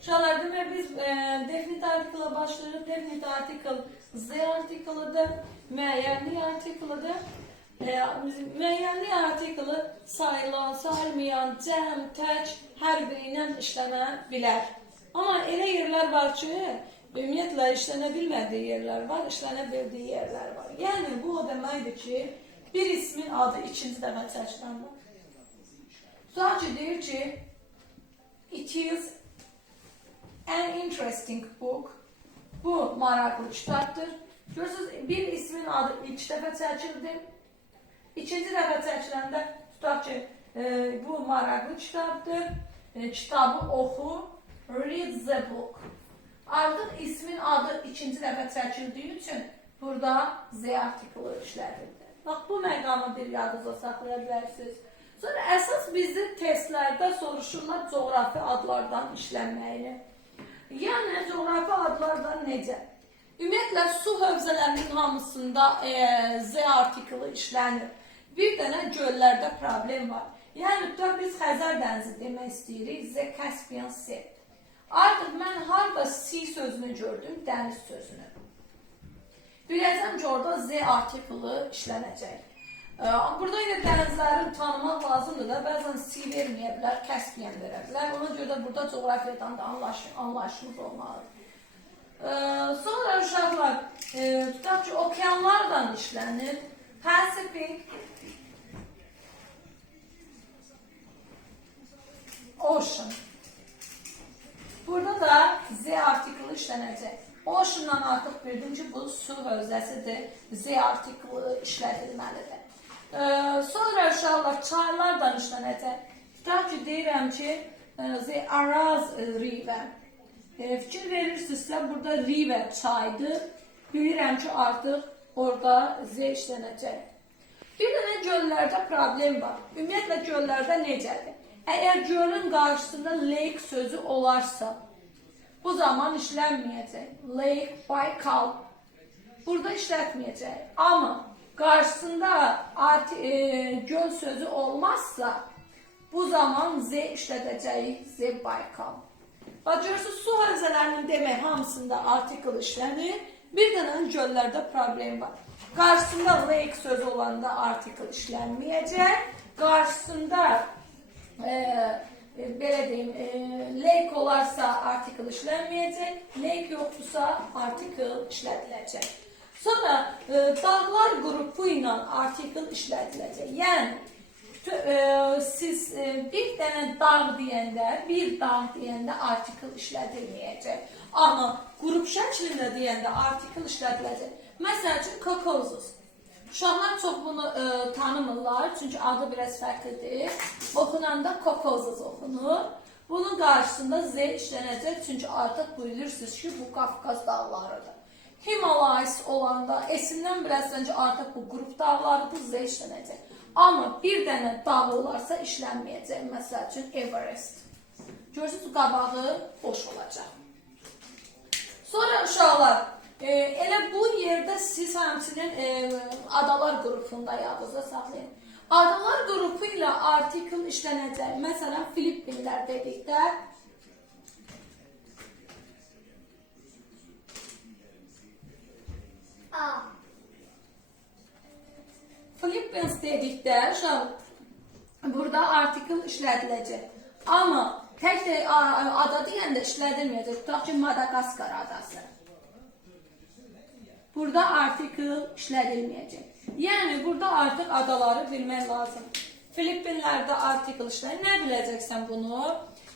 Uşaqlar demək biz e, definite artikla başlayırıq. Definite article Z artiklıdır, müəyyənlik artiklıdır. E, bizim müəyyənlik artiklı sayılan, sayılmayan, cəm, tək hər biri ilə işlənə bilər. Amma elə yerlər var ki, ümumiyyətlə işlənə bilmədiyi yerlər var, işlənə bildiyi yerlər var. Yəni bu o deməkdir ki, bir ismin adı ikinci dəfə çəkiləndir. Sadəcə deyir ki, it is an interesting book. Bu maraqlı kitabdır. Görürsünüz, bir ismin adı ilk dəfə çəkildi. İkinci dəfə çəkiləndə tutaq ki, e, bu maraqlı kitabdır. E, kitabı oxu, read the book. Artıq ismin adı ikinci dəfə çəkildiyi üçün burada Z artiklı işlədildi. Bax bu məqamı bir yadınızda saxlaya bilərsiniz. Sonra əsas bizdə testlərdə soruşurlar coğrafi adlardan işlənməyini. Yəni coğrafi adlardan necə? Ümumiyyətlə su hövzələrinin hamısında e, Z artiklı işlənir. Bir dənə göllərdə problem var. Yəni tutaq biz Xəzər dənizi demək istəyirik, Z Caspian Sea. Artıq mən harda sea sözünü gördüm, dəniz sözünü. Biləcəm ki, orada Z artiklı işlənəcək. Ee, Burada yine dənizləri tanımaq lazımdır da. Bəzən C verməyə bilər, Caspian verə bilər. Ona görə də burada coğrafiyadan da anlaş anlayışımız olmalıdır. Ee, Sonra uşaqlar, e, tutaq ki, okeanlardan işlənir. Pacific, Ocean. Burada da Z artiklı işlənəcək. Ocean'dan bildim ki, bu su hövzəsidir. Z artiklı işlədilməlidir. Ee, sonra uşaqlar çaylardan işlənəcək. Tutaq ki, deyirəm ki, e, Araz River. E, fikir verirsinizsə, burada river çaydır. Bilirəm ki, artıq orada Z işlənəcək. Bir dənə göllərdə problem var. Ümumiyyətlə göllərdə necədir? Əgər gölün qarşısında lake sözü olarsa, bu zaman işlənməyəcək. Lake, Baykal. Burada işlətməyəcək. Amma qarşısında art, e, göl sözü olmazsa, bu zaman Z işlədəcəyik. Z Baykal. Görürsüz, su hövzələrinin demək hamısında artikel işlənir. Bir dənə göllərdə problem var. Qarşısında lake sözü olanda artikel işlənməyəcək. Qarşısında e, e, belə deyim, e, lake olarsa artikel işlənməyəcək. Lake yoxdursa artikel işlədiləcək. Sonra e, dağlar qrupu ilə artikel işlədiləcək. Yəni e, siz e, bir dənə dağ deyəndə, bir dağ deyəndə artikel işlədilməyəcək. Amma qrup şəklində deyəndə artikel işlədiləcək. Məsəl üçün Caucasus. Uşaqlar çox bunu e, tanımırlar, çünki adı biraz fərqlidir. Oxunanda Caucasus oxunur. Bunun qarşısında Z işlənəcək, çünki artıq buyurursunuz ki, bu Qafqaz dağlarıdır. Himalayas olanda esindən biləsən ki, artıq bu qrup dağlarıdır, Z işlənəcək. Amma bir dənə dağ olarsa işlənməyəcək. Məsəl üçün Everest. Görürsünüz, qabağı boş olacaq. Sonra uşaqlar, e, elə bu yerdə siz həmçinin e, adalar qrupunda yadınızda saxlayın. Adalar qrupu ilə artikel işlənəcək. Məsələn, Filippinlər dedikdə A. Philippines dedikdə uşaq burada artikel işlədiləcək. Amma tək də a- ada deyəndə işlədilməyəcək. Tutaq ki, Madagaskar adası. Burada artikel işlədilməyəcək. Yəni burada artıq adaları bilmək lazımdır. Filippinlərdə artikel işlənir. Nə biləcəksən bunu?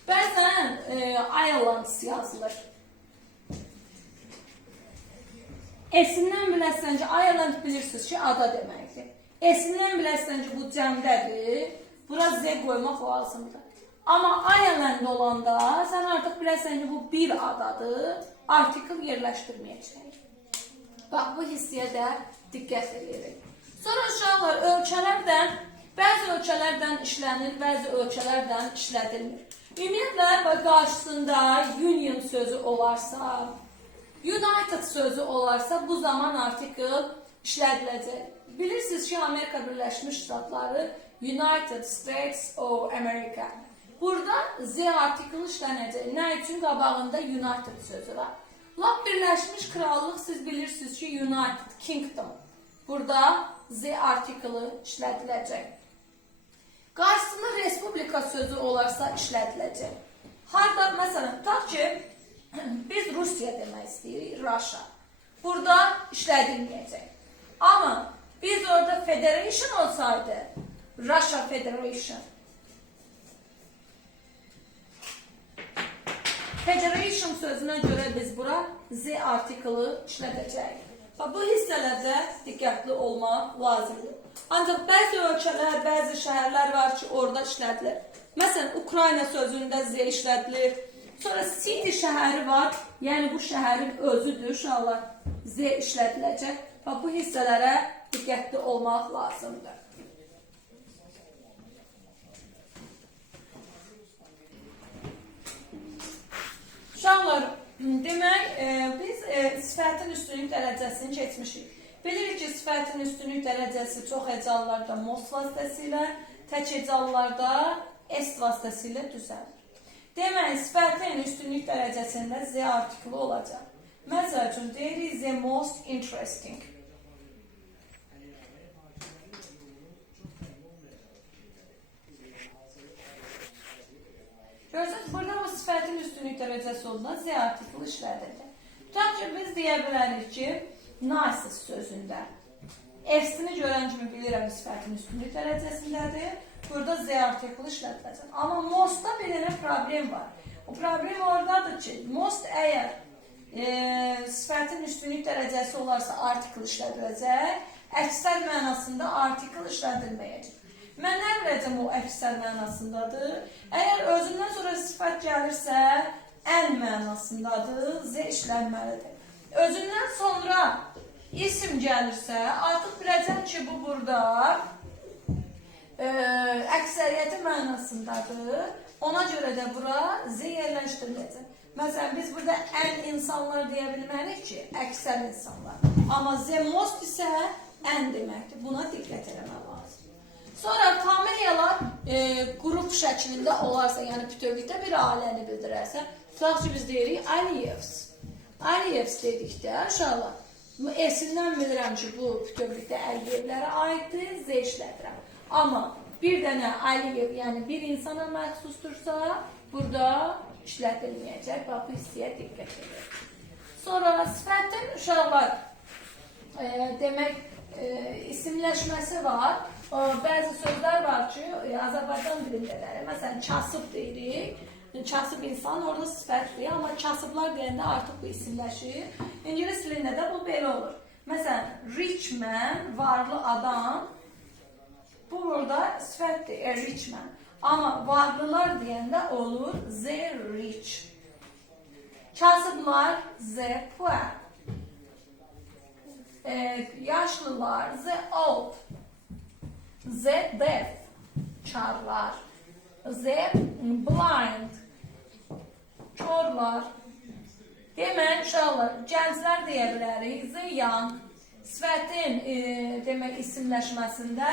Bəzən e, islands yazılır. Esindən biləsən ki, Ireland bilirsiniz ki, ada deməkdir. Esindən biləsən ki, bu cəmdədir. Bura Z qoymaq lazımdır. Amma Ireland olanda sən artıq biləsən ki, bu bir adadır. Artikel yerləşdirməyəcək. Bax bu hissiyə də diqqət edirik. Sonra uşaqlar ölkələrdən bəzi ölkələrdən işlənir, bəzi ölkələrdən işlədilmir. Ümumiyyətlə qarşısında union sözü olarsa, United sözü olarsa bu zaman artikel işlədiləcək. Bilirsiniz ki, Amerika Birləşmiş Ştatları United States of America. Burada Z artiklı işlənəcək. Nə üçün qabağında United sözü var. Lap Birləşmiş Krallıq siz bilirsiniz ki, United Kingdom. Burada Z artiklı işlədiləcək. Qarşısında Respublika sözü olarsa işlədiləcək. Harda məsələn, tutaq ki, biz Rusiya demək istəyirik, Russia. Burada işlədilməyəcək. Amma biz orada Federation olsaydı, Russia Federation. Federation sözünə görə biz bura Z artiklı işlədəcəyik. Və bu hissələrdə diqqətli olmaq lazımdır. Ancaq bəzi ölkələr, bəzi şəhərlər var ki, orada işlədilir. Məsələn, Ukrayna sözündə Z işlədilir. Sonra City şəhəri var, yəni bu şəhərin özüdür, uşaqlar Z işlədiləcək və bu hissələrə diqqətli olmaq lazımdır. Uşaqlar, demək, e, biz e, sifətin üstünlük dərəcəsini keçmişik. Bilirik ki, sifətin üstünlük dərəcəsi çox hecalılarda mos vasitəsilə, tək hecalılarda s vasitəsilə düzəlir. Demək, sifətin üstünlük dərəcəsində z artiklı olacaq. Məsəl üçün, deyirik the most interesting. Görürsünüz, burada bu sifətin üstünlük dərəcəsi olduğundan Z artiklı işlədilir. Tutaq ki, biz deyə bilərik ki, nice sözündə F-sini görən kimi bilirəm sifətin üstünlük dərəcəsindədir. Burada Z artiklı işlədiləcək. Amma most-da bir dənə problem var. O problem oradadır ki, most əgər e, sifətin üstünlük dərəcəsi olarsa artikl işlədiləcək, əksər mənasında artikl işlədilməyəcək. Mən nə biləcəm o əksər mənasındadır? Əgər özündən sonra sifət gəlirsə, ən mənasındadır, z işlənməlidir. Özündən sonra isim gəlirsə, artıq biləcəm ki, bu burada e, əksəriyyəti mənasındadır. Ona görə də bura z yerləşdiriləcək. Məsələn, biz burada ən insanlar deyə bilmərik ki, əksər insanlar. Amma z most isə ən deməkdir. Buna diqqət eləmək lazım. Sonra familiyalar e, qrup şəklində olarsa, yəni bütövlükdə bir ailəni bildirərsə, tutaq ki, biz deyirik Aliyevs. Aliyevs dedikdə uşaqlar, esindən bilirəm ki, bu bütövlükdə Əliyevlərə aiddir, Z işlədirəm. Amma bir dənə Aliyev, yəni bir insana məxsusdursa, burada işlədilməyəcək. Bax, bu hissəyə diqqət edin. Sonra sifətin uşaqlar e, demək e, isimləşməsi var. O, bəzi sözlər var ki, e, Azərbaycan dilindədir. Məsələn, kasıb deyirik. Kasıb insan orada sifətdir, amma kasıblar deyəndə artıq bu isimləşir. İngilis dilində də bu belə olur. Məsələn, rich man, varlı adam. Bu burada sifətdir, a rich man. Amma varlılar deyəndə olur the rich. Kasıblar the poor. Ee, yaşlılar the old. The deaf. Çarlar. The blind. Çorlar. Demək, uşaqlar, gənclər deyə bilərik. The young. Sifətin e, demək isimləşməsində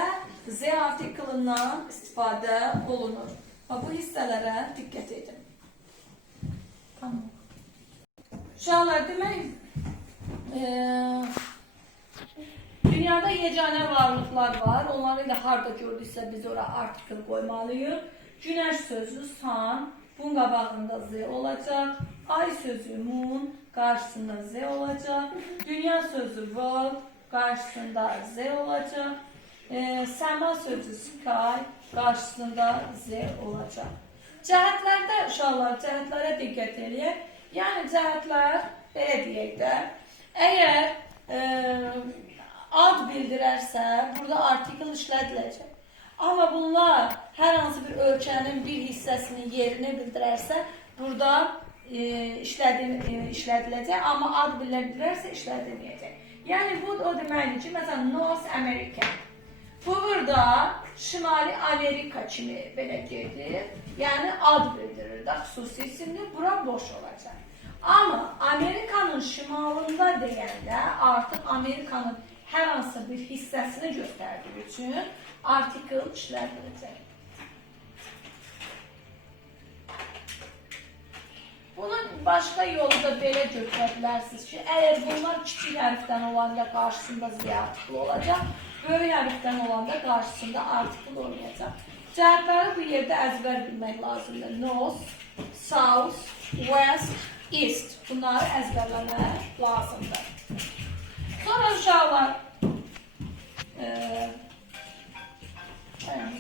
Z artiklından istifadə olunur. Və bu hissələrə diqqət edin. Tamam. Uşaqlar, demək, e, Dünyada yeganə varlıqlar var. Onları da harda gördüksə biz ora artikel qoymalıyıq. Günəş sözü sun, bunun qabağında z olacaq. Ay sözü moon, qarşısında z olacaq. Dünya sözü world, qarşısında z olacaq. E, səma sözü sky, qarşısında z olacaq. Cəhətlərdə uşaqlar, cəhətlərə diqqət eləyək. Yəni cəhətlər belə deyək də, əgər e, ad bildirərsə, burada artikel işlədiləcək. Amma bunlar hər hansı bir ölkənin bir hissəsinin yerini bildirərsə, burada e, işlədil, e, işlədiləcək, amma ad bildirərsə işlədilməyəcək. Yəni bu o deməkdir ki, məsələn North America. Bu burada Şimali Amerika kimi belə gedir. Yəni ad bildirir də xüsusi isimdir. Bura boş olacaq. Amma Amerikanın şimalında deyəndə artıq Amerikanın hər hansı bir hissəsini göstərdiyi üçün artikel işlədiləcək. Bunun başqa yolu da belə götürə bilərsiniz ki, əgər bunlar kiçik hərfdən olanda qarşısında ziyaratlı olacaq, böyük hərfdən olanda qarşısında artikul olmayacaq. Cəhətləri bu yerdə əzbər bilmək lazımdır. North, South, West, East. Bunları əzbərləmək lazımdır. Sonra uşaqlar ee, yani